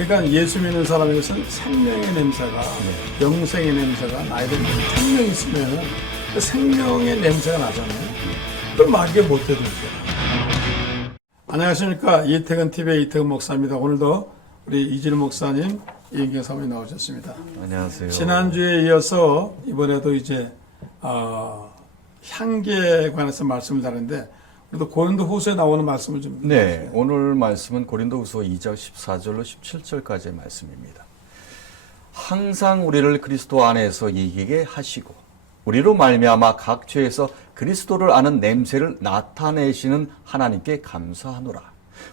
그러니까 예수 믿는 사람에게서는 생명의 냄새가, 영생의 냄새가 나야 되는데, 생명이 있으면 그 생명의 냄새가 나잖아요. 그럼 마귀가 못 되들죠. 안녕하십니까. 이태근 TV의 이태근 목사입니다. 오늘도 우리 이진우 목사님, 이은경 사모님 나오셨습니다. 안녕하세요. 지난주에 이어서 이번에도 이제 향기에 관해서 말씀을 하는데, 우리도 고린도 후서에 나오는 말씀을 좀. 네, 오늘 말씀은 고린도후서 2장 14절로 17절까지의 말씀입니다. 항상 우리를 그리스도 안에서 이기게 하시고 우리로 말미암아 각 죄에서 그리스도를 아는 냄새를 나타내시는 하나님께 감사하노라.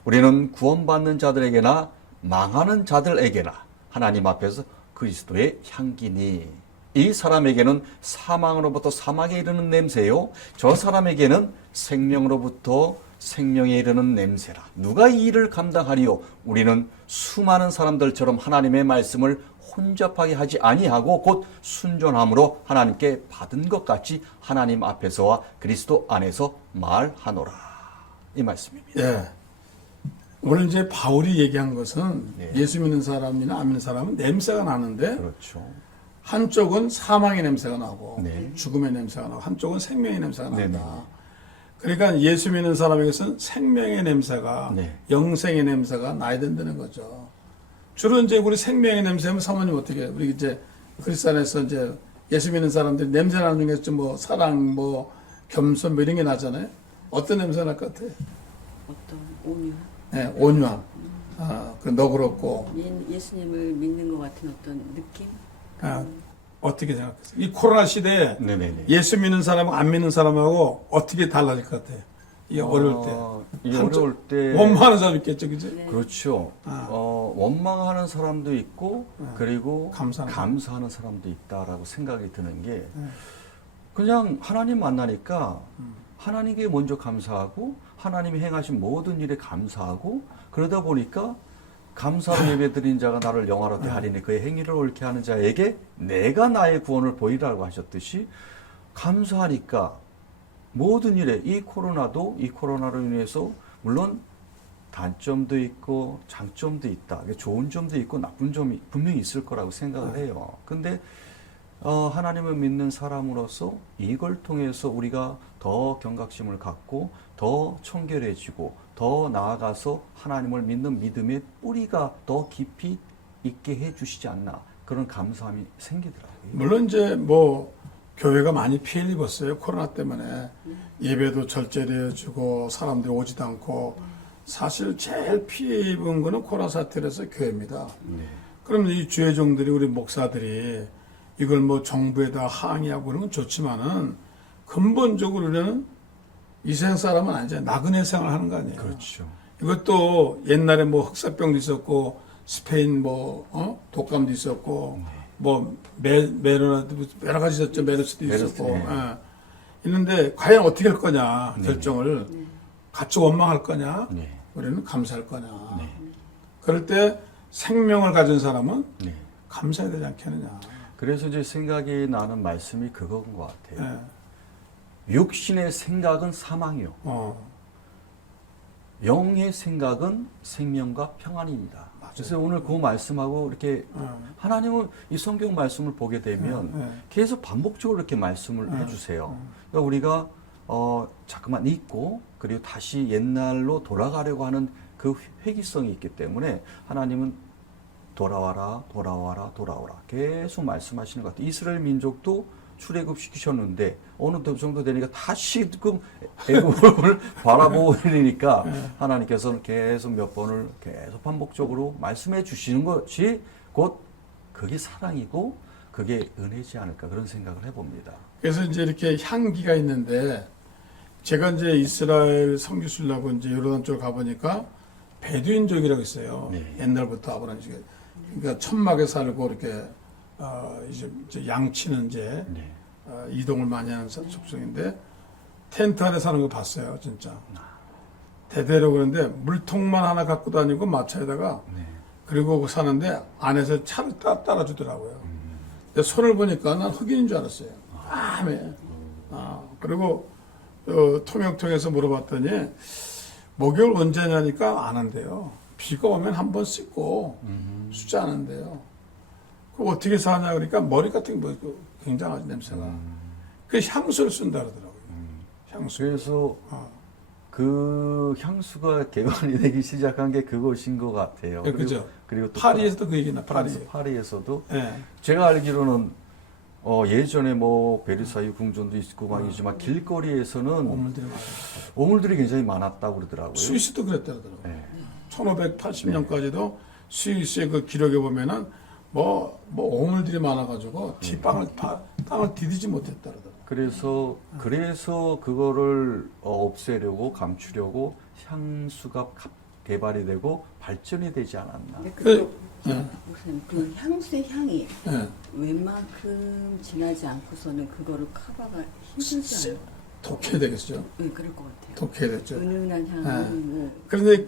우리는 구원받는 자들에게나 망하는 자들에게나 하나님 앞에서 그리스도의 향기니, 이 사람에게는 사망으로부터 사망에 이르는 냄새요, 저 사람에게는 생명으로부터 생명에 이르는 냄새라. 누가 이 일을 감당하리요? 우리는 수많은 사람들처럼 하나님의 말씀을 혼잡하게 하지 아니하고 곧 순전함으로 하나님께 받은 것 같이 하나님 앞에서와 그리스도 안에서 말하노라. 이 말씀입니다. 예. 오늘 이제 바울이 얘기한 것은, 네. 예수 믿는 사람이나 안 믿는 사람은 냄새가 나는데, 그렇죠. 한쪽은 사망의 냄새가 나고, 네. 죽음의 냄새가 나고, 한쪽은 생명의 냄새가 난다. 네네. 그러니까 예수 믿는 사람에게서는 생명의 냄새가, 네. 영생의 냄새가 나야 된다는 거죠. 주로 이제 우리 생명의 냄새면 사모님 어떻게, 우리 이제 그리스도 안에서 이제 예수 믿는 사람들이 냄새 나는 중에 좀 뭐 사랑, 뭐 겸손, 뭐 이런 게 나잖아요. 어떤 냄새가 날 것 같아요? 어떤 온유, 네, 온유함. 그 너그럽고. 예수님을 믿는 것 같은 어떤 느낌? 어떻게 생각하세요? 이 코로나 시대에 네네네. 예수 믿는 사람하고 안 믿는 사람하고 어떻게 달라질 것 같아요? 이 어려울 때. 이 어려울 때 원망하는 사람 있겠죠, 그죠? 네. 그렇죠. 원망하는 사람도 있고, 그리고 감사하는 사람도 있다라고 생각이 드는 게, 그냥 하나님 만나니까 하나님께 먼저 감사하고, 하나님이 행하신 모든 일에 감사하고, 그러다 보니까 감사로 예배드린 자가 나를 영화롭게 하리니 그의 행위를 옳게 하는 자에게 내가 나의 구원을 보이라고 하셨듯이, 감사하니까 모든 일에, 이 코로나로 인해서 물론 단점도 있고 장점도 있다. 좋은 점도 있고 나쁜 점이 분명히 있을 거라고 생각을 해요. 근데 하나님을 믿는 사람으로서 이걸 통해서 우리가 더 경각심을 갖고 더 청결해지고 더 나아가서 하나님을 믿는 믿음의 뿌리가 더 깊이 있게 해주시지 않나, 그런 감사함이 생기더라고요. 물론 이제 뭐 교회가 많이 피해를 입었어요. 코로나 때문에. 예배도 절제되어지고 사람들이 오지도 않고. 사실 제일 피해 입은 거는 코로나 사태라서 교회입니다. 그럼 이 주의종들이, 우리 목사들이 이걸 뭐 정부에다 항의하고 그런 건 좋지만은 근본적으로 우리는 이 세상 사람은 아니잖아요. 나그네 생활을 하는 거 아니에요. 그렇죠. 이것도 옛날에 뭐 흑사병도 있었고, 스페인 뭐, 독감도 있었고, 뭐, 메르나도 여러 가지 있었죠. 메르스도 있었고. 네. 있는데, 과연 어떻게 할 거냐, 네. 결정을. 같이 원망할 거냐, 네. 우리는 감사할 거냐. 네. 그럴 때 생명을 가진 사람은 네. 감사해야 되지 않겠느냐. 그래서 이제 생각이 나는 말씀이 그건 것 같아요. 예. 육신의 생각은 사망이요. 영의 생각은 생명과 평안입니다. 그래서 오늘 그 말씀하고 이렇게 하나님은 이 성경 말씀을 보게 되면 계속 반복적으로 이렇게 말씀을 해주세요. 그러니까 우리가 자꾸만 잊고 그리고 다시 옛날로 돌아가려고 하는 그 회기성이 있기 때문에 하나님은 돌아와라, 돌아와라, 돌아오라 계속 말씀하시는 것 같아요. 이스라엘 민족도 출애굽 시키셨는데 어느 정도 되니까 다시 지금 애굽을 바라보고 있으니까 하나님께서는 계속 몇 번을 계속 반복적으로 말씀해 주시는 것이 곧 그게 사랑이고 그게 은혜지 않을까, 그런 생각을 해봅니다. 그래서 이제 이렇게 향기가 있는데, 제가 이제 이스라엘 선교수려고 이제 요르단 쪽 가보니까 베두인족이라고 있어요. 네. 옛날부터 아브라함 족에. 그러니까 천막에 살고 이렇게 이제 양치는 이제 네. 이동을 많이 하는 족속인데, 텐트 안에 사는 거 봤어요, 진짜. 대대로. 그런데 물통만 하나 갖고 다니고 마차에다가, 네. 그리고 사는데 안에서 차를 따라주더라고요. 근데 손을 보니까 난 흑인인 줄 알았어요. 까매. 그리고 통역통에서 물어봤더니 목욕을 언제 하냐니까 안 한대요. 비가 오면 한 번 씻고 씻지 않은데요. 그 어떻게 사냐 그러니까 머리 같은 거 굉장하지 냄새가. 그 향수를 쓴다 그러더라고요. 향수. 그래서 어. 그 향수가 개발이 되기 시작한 게 그것인 것 같아요. 네, 그죠. 그리고 또 파리에서도 그 얘기나 프랑스 파리. 파리에서도 예. 제가 알기로는 예전에 뭐 베르사유 궁전도 있고 막 이지만 길거리에서는 오물들이 많아요. 오물들이 굉장히 많았다고 그러더라고요. 스위스도 그랬다더라고요. 네. 1580년까지도 스위스의 그 기록에 보면은 뭐 오물들이 많아가지고 땅을 디디지 못했다 그러더라고요. 그래서 그거를 없애려고 감추려고 향수가 개발이 되고 발전이 되지 않았나. 근데 그, 목사님, 그 향수의 향이 예. 웬만큼 진하지 않고서는 그거를 커버가 힘들지 않아요? 독해야 되겠죠. 네, 그럴 것 같아요. 독해야 되죠. 은은한 향이 네. 뭐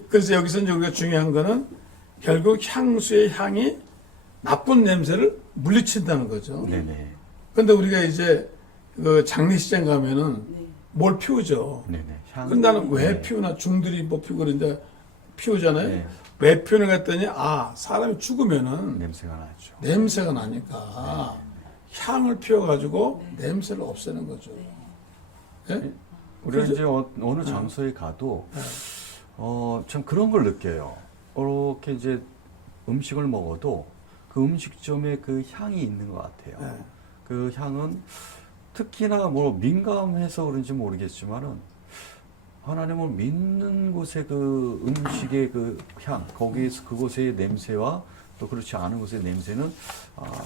그래서 여기서 이제 우리가 중요한 거는 결국 향수의 향이 나쁜 냄새를 물리친다는 거죠. 네네. 근데 우리가 이제 그 장례식장 가면은 네. 뭘 피우죠. 네네. 향. 근데 나는 왜 네. 피우나 중들이 뭐 피우고 그러는데 피우잖아요. 네. 왜 피우는 했더니 사람이 죽으면은 냄새가 나죠. 냄새가 나니까 향을 피워가지고 냄새를 없애는 거죠. 예? 우리가 그죠? 이제 어느 장소에 가도 네. 참 그런 걸 느껴요. 이렇게 이제 음식을 먹어도 그 음식점에 그 향이 있는 것 같아요. 네. 그 향은 특히나 뭐 민감해서 그런지 모르겠지만은 하나님을 믿는 곳의 그 음식의 그 향, 거기에서 그곳의 냄새와 또 그렇지 않은 곳의 냄새는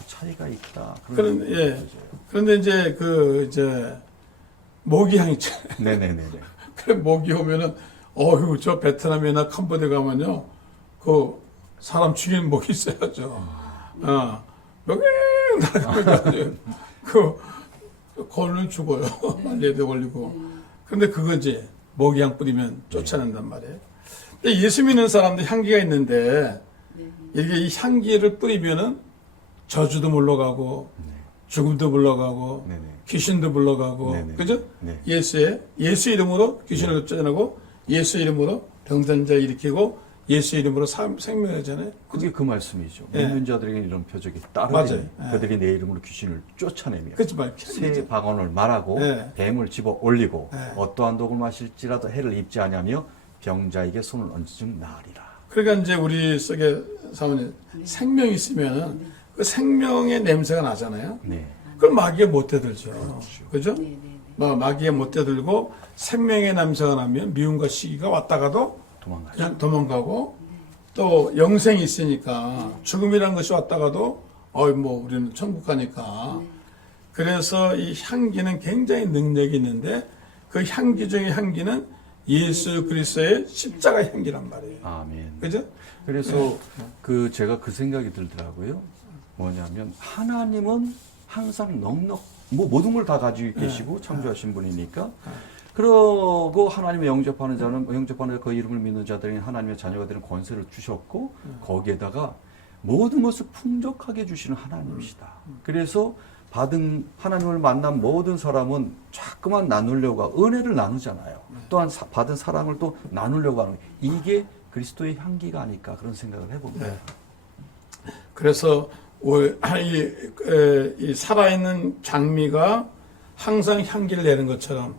차이가 있다. 그런데 이제 모기향 있잖아요. 네네네. 그래 모기 오면은 저 베트남이나 캄보디아 가면요 그 사람 죽이는 모기 있어야죠. 명령 나가면 그 걸면 죽어요. 말리에도 걸리고. 근데 그거 이제 모기향 뿌리면 쫓아낸단 말이에요. 근데 예수 믿는 사람들 향기가 있는데 이렇게 이 향기를 뿌리면은 저주도 물러가고 죽음도 물러가고 네네. 귀신도 물러가고 네네. 그죠? 네. 예수 이름으로 귀신을 쫓아내고 예수 이름으로 병든 자 일으키고 예수 이름으로 생명을 하잖아요. 그게 그 말씀이죠. 예. 믿는 자들에게는 이런 표적이 맞아요. 따르니 예. 그들이 내 이름으로 귀신을 쫓아내며 그렇지 말 새 방언을 말하고 예. 뱀을 집어 올리고 예. 어떠한 독을 마실지라도 해를 입지 아니하며 병자에게 손을 얹은 나으리라. 그러니까 이제 우리 속에 사모님 생명이 있으면은 그 생명의 냄새가 나잖아요. 네. 그걸 마귀가 못 대들죠. 그죠? 네네네. 마귀가 못 대들고 생명의 냄새가 나면 미움과 시기가 왔다가도 도망가죠. 그냥 도망가고 또 영생이 있으니까 죽음이라는 것이 왔다가도 뭐 우리는 천국 가니까 그래서 이 향기는 굉장히 능력이 있는데 그 향기 중에 향기는 예수 그리스도의 십자가 향기란 말이에요. 아멘. 그죠? 그래서 제가 그 생각이 들더라고요. 뭐냐면 하나님은 항상 모든 걸 다 가지고 계시고 창조하신 분이니까 그러고 하나님의 영접하는 그 이름을 믿는 자들에게 하나님의 자녀가 되는 권세를 주셨고 거기에다가 모든 것을 풍족하게 주시는 하나님이시다. 그래서 하나님을 만난 모든 사람은 자꾸만 나누려고 은혜를 나누잖아요. 또한 받은 사랑을 또 나누려고 하는 이게 그리스도의 향기가 아닐까 그런 생각을 해봅니다. 네. 그래서 이 살아있는 장미가 항상 향기를 내는 것처럼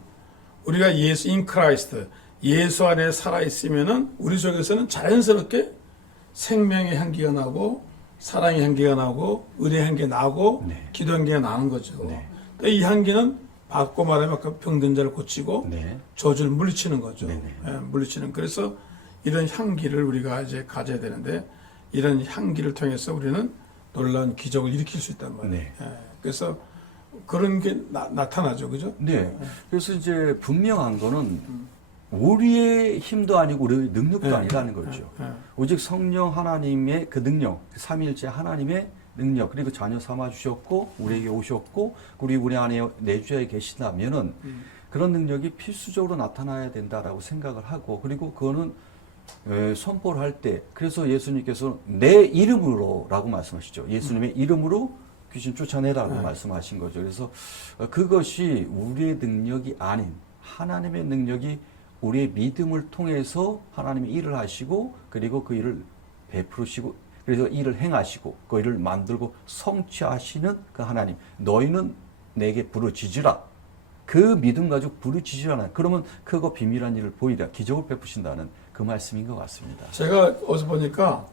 우리가 예수 인 크라이스트 예수 안에 살아 있으면은 우리 속에서는 자연스럽게 생명의 향기가 나고 사랑의 향기가 나고 은혜의 향기가 나고 네. 기도 향기가 나는 거죠. 네. 이 향기는 바꿔 말하면 아까 병든 자를 고치고 네. 저주를 물리치는 거죠. 네네. 예, 물리치는. 그래서 이런 향기를 우리가 이제 가져야 되는데 이런 향기를 통해서 우리는 놀라운 기적을 일으킬 수 있단 말이에요. 네. 예, 그래서 그런 게 나타나죠, 그죠? 네. 그래서 이제 분명한 거는 우리의 힘도 아니고 우리의 능력도 네. 아니라는 거죠. 예, 오직 성령 하나님의 그 능력, 삼위일체 하나님의 능력, 그리고 자녀 삼아 주셨고 우리에게 오셨고 우리 안에 내주에 계시다면은 그런 능력이 필수적으로 나타나야 된다라고 생각을 하고 그리고 그거는 선포를 할 때 그래서 예수님께서 내 이름으로라고 말씀하시죠. 예수님의 이름으로 귀신 쫓아내라고 말씀하신 거죠. 그래서 그것이 우리의 능력이 아닌 하나님의 능력이 우리의 믿음을 통해서 하나님이 일을 하시고 그리고 그 일을 베푸시고 그래서 일을 행하시고 그 일을 만들고 성취하시는 그 하나님. 너희는 내게 부르짖으라. 그 믿음 가지고 부르짖으라. 그러면 그거 비밀한 일을 보이라. 기적을 베푸신다는 그 말씀인 것 같습니다. 제가 어디서 보니까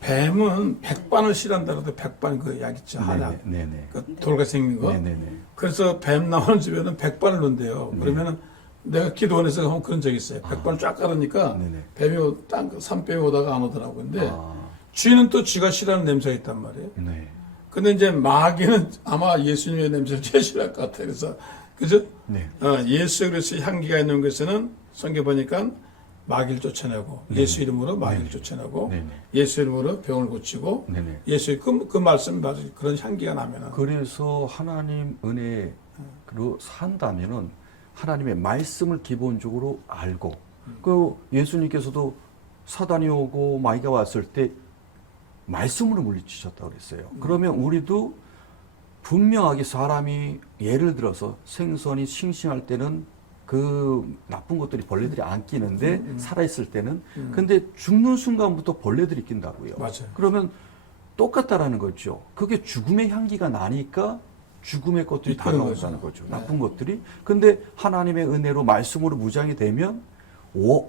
뱀은 백반을 싫어한다 그래도 백반 그 약 있죠. 한약. 네네. 그 돌같이 생긴 거. 네네네. 그래서 뱀 나오는 집에는 백반을 넣는데요. 그러면은 내가 기도원에서 한번 그런 적이 있어요. 백반을 쫙 깔으니까 네네. 뱀이 산 빼고 오다가 안 오더라고. 근데 아, 쥐는 또 쥐가 싫어하는 냄새가 있단 말이에요. 네. 근데 이제 마귀는 아마 예수님의 냄새를 제일 싫어할 것 같아요. 그래서 그죠? 네. 예수 그리스도의 향기가 있는 것에는 성경 보니까 마귀를 쫓아내고 예수 이름으로 마귀를 쫓아내고 네네. 예수 이름으로 병을 고치고 네네. 예수의 그 말씀 맞은 그런 향기가 나면은 그래서 하나님 은혜로 산다면은 하나님의 말씀을 기본적으로 알고 그 예수님께서도 사단이 오고 마귀가 왔을 때 말씀으로 물리치셨다고 그랬어요. 그러면 우리도 분명하게 사람이 예를 들어서 생선이 싱싱할 때는 그 나쁜 것들이 벌레들이 안 끼는데 살아있을 때는 근데 죽는 순간부터 벌레들이 낀다고요. 맞아요. 그러면 똑같다라는 거죠. 그게 죽음의 향기가 나니까 죽음의 것들이 이끄는 다가온다는 거죠. 거죠. 나쁜 것들이. 근데 하나님의 은혜로 말씀으로 무장이 되면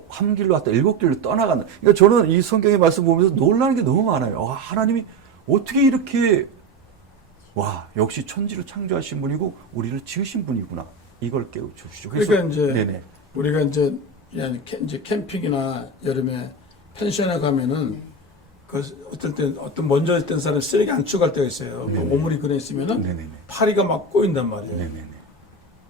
한 길로 왔다 7길로 떠나가는. 그러니까 저는 이 성경의 말씀 보면서 놀라는 게 너무 많아요. 와, 하나님이 어떻게 이렇게 역시 천지를 창조하신 분이고 우리를 지으신 분이구나. 이걸 깨우쳐주시죠. 그러니까 이제 네네. 우리가 이제 캠핑이나 여름에 펜션에 가면은 그 어떨 때 어떤 먼저 있던 사람 쓰레기 안 치고 갈 때가 있어요. 그 네네. 오물이 그래 있으면은 네네네. 파리가 막 꼬인단 말이에요. 네네네.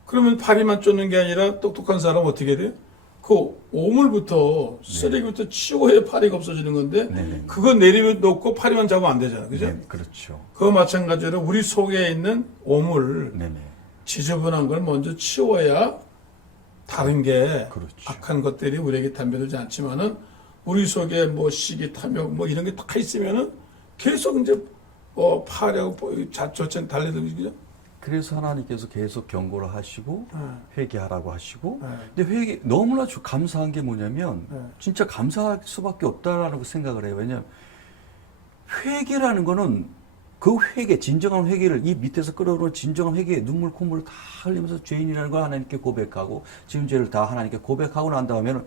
그러면 파리만 쫓는 게 아니라 똑똑한 사람은 어떻게 돼요? 그 오물부터 쓰레기부터 치워야 파리가 없어지는 건데 네네. 그거 내려놓고 파리만 잡으면 안 되잖아요. 그죠? 네, 그렇죠. 그거 마찬가지로 우리 속에 있는 오물 네네. 지저분한 걸 먼저 치워야 다른 게 그렇죠. 악한 것들이 우리에게 담배들지 않지만은 우리 속에 뭐 시기 탐욕 뭐 이런 게 다 있으면은 계속 이제 파하고 자초천 달래들고 그죠? 그래서 하나님께서 계속 경고를 하시고 회개하라고 하시고 네. 근데 너무나 감사한 게 뭐냐면 네. 진짜 감사할 수밖에 없다라고 생각을 해요. 왜냐하면 회개라는 거는 그 회개, 진정한 회개를 이 밑에서 끌어오는 진정한 회개에 눈물 콧물을 다 흘리면서 죄인이라는 걸 하나님께 고백하고 지은 죄를 다 하나님께 고백하고 난 다음에는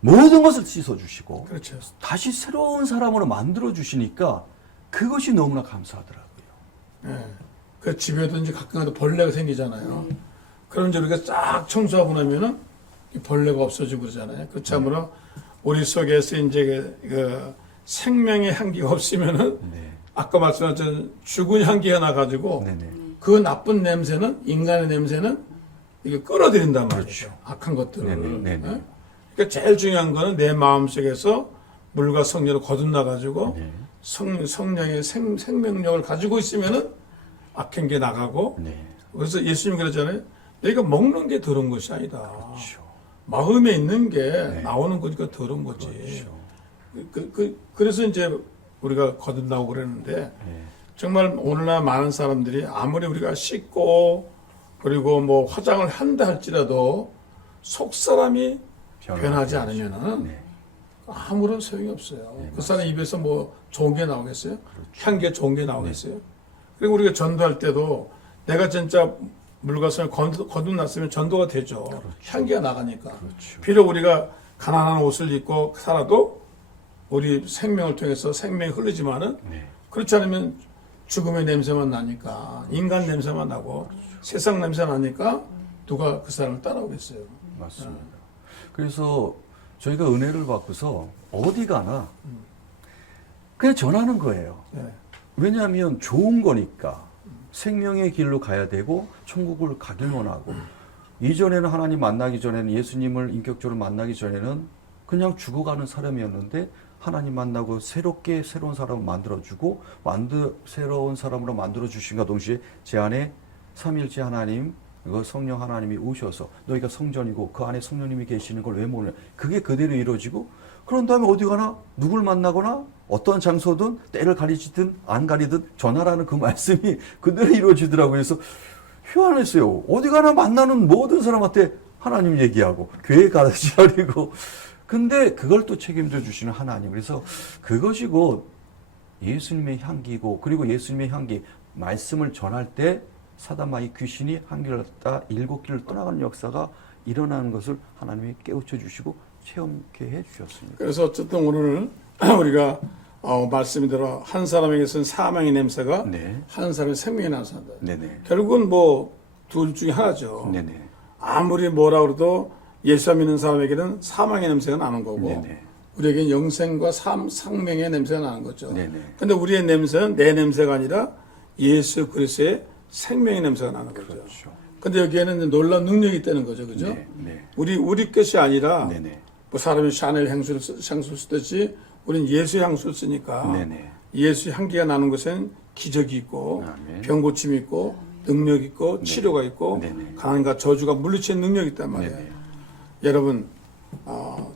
모든 것을 씻어주시고 그렇죠. 다시 새로운 사람으로 만들어주시니까 그것이 너무나 감사하더라고요. 예. 그 집에도 이제 가끔가다 벌레가 생기잖아요. 그럼 이제 우리가 쫙 청소하고 나면은 이 벌레가 없어지고 그러잖아요. 그 참으로 우리 속에서 이제 그 생명의 향기가 없으면은 네. 아까 말씀하신 죽은 향기가 나가지고 네네. 그 나쁜 냄새는 인간의 냄새는 이게 끌어들인단 말이죠. 그렇죠. 악한 것들을. 네네. 네네. 예? 그러니까 제일 중요한 거는 내 마음 속에서 물과 성령을 거듭나가지고 네. 성령의 생명력을 가지고 있으면은 악한 게 나가고 네. 그래서 예수님이 그러잖아요. 내가 먹는 게 더러운 것이 아니다. 그렇죠. 마음에 있는 게 네. 나오는 거니까 더러운 거지. 그렇죠. 그래서 이제 우리가 거듭나고 그러는데 네. 정말 오늘날 많은 사람들이 아무리 우리가 씻고 그리고 뭐 화장을 한다 할지라도 속 사람이 변하지 않으면은 네. 아무런 소용이 없어요. 네, 그 사람 입에서 뭐 좋은 게 나오겠어요? 그렇죠. 향기가 좋은 게 나오겠어요? 그리고 우리가 전도할 때도 내가 진짜 물과 성을 거듭났으면 전도가 되죠. 그렇죠. 향기가 나가니까. 그렇죠. 비록 우리가 가난한 옷을 입고 살아도 우리 생명을 통해서 생명이 흐르지만은 네. 그렇지 않으면 죽음의 냄새만 나니까 인간 냄새만 나고 세상 냄새 나니까 누가 그 사람을 따라오겠어요. 맞습니다. 그래서 저희가 은혜를 받고서 어디 가나 그냥 전하는 거예요. 네. 왜냐하면 좋은 거니까 생명의 길로 가야 되고 천국을 가길 원하고 이전에는 하나님 만나기 전에는 예수님을 인격적으로 만나기 전에는 그냥 죽어가는 사람이었는데 하나님 만나고 새롭게 새로운 사람을 만들어주고 새로운 사람으로 만들어주신과 동시에 제 안에 삼일째 하나님 그 성령 하나님이 오셔서 너희가 성전이고 그 안에 성령님이 계시는 걸 왜 모르냐. 그게 그대로 이루어지고 그런 다음에 어디 가나 누굴 만나거나 어떤 장소든 때를 가리지든 안 가리든 전하라는 그 말씀이 그대로 이루어지더라고요. 그래서 희한했어요. 어디 가나 만나는 모든 사람한테 하나님 얘기하고 교회 가지 않고 근데 그걸 또 책임져 주시는 하나님. 그래서 그것이 곧 예수님의 향기고 그리고 예수님의 향기 말씀을 전할 때 사다마이 귀신이 한 길을 갔다 7길을 떠나가는 역사가 일어나는 것을 하나님이 깨우쳐 주시고 체험케 해 주셨습니다. 그래서 어쨌든 오늘 우리가 말씀대로 한 사람에게서는 사망의 냄새가 네. 한 사람의 생명이 나선다. 네네. 결국은 뭐 둘 중에 하나죠. 네네. 아무리 뭐라 그래도 예수 믿는 사람에게는 사망의 냄새가 나는 거고 네네. 우리에게는 영생과 생명의 냄새가 나는 거죠. 네네. 근데 우리의 냄새는 내 냄새가 아니라 예수 그리스도의 생명의 냄새가 나는 거죠. 그렇죠. 근데 여기에는 이제 놀라운 능력이 있다는 거죠. 그죠? 네. 네. 우리 것이 아니라 네네. 뭐 사람이 샤넬 향수를 쓰듯이 우리는 예수 향수를 쓰니까 네네. 예수 향기가 나는 것엔 기적이 있고 아멘. 병 고침이 있고 능력 있고 치료가 있고 네네. 가난과 저주가 물리치는 능력이 있단 말이에요. 네네. 여러분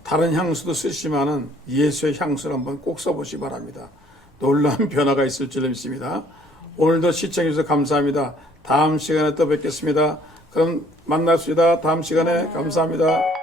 다른 향수도 쓰시면은 예수의 향수를 한번 꼭 써보시기 바랍니다. 놀라운 변화가 있을 줄 믿습니다. 오늘도 시청해 주셔서 감사합니다. 다음 시간에 또 뵙겠습니다. 그럼 만납시다. 다음 시간에 감사합니다.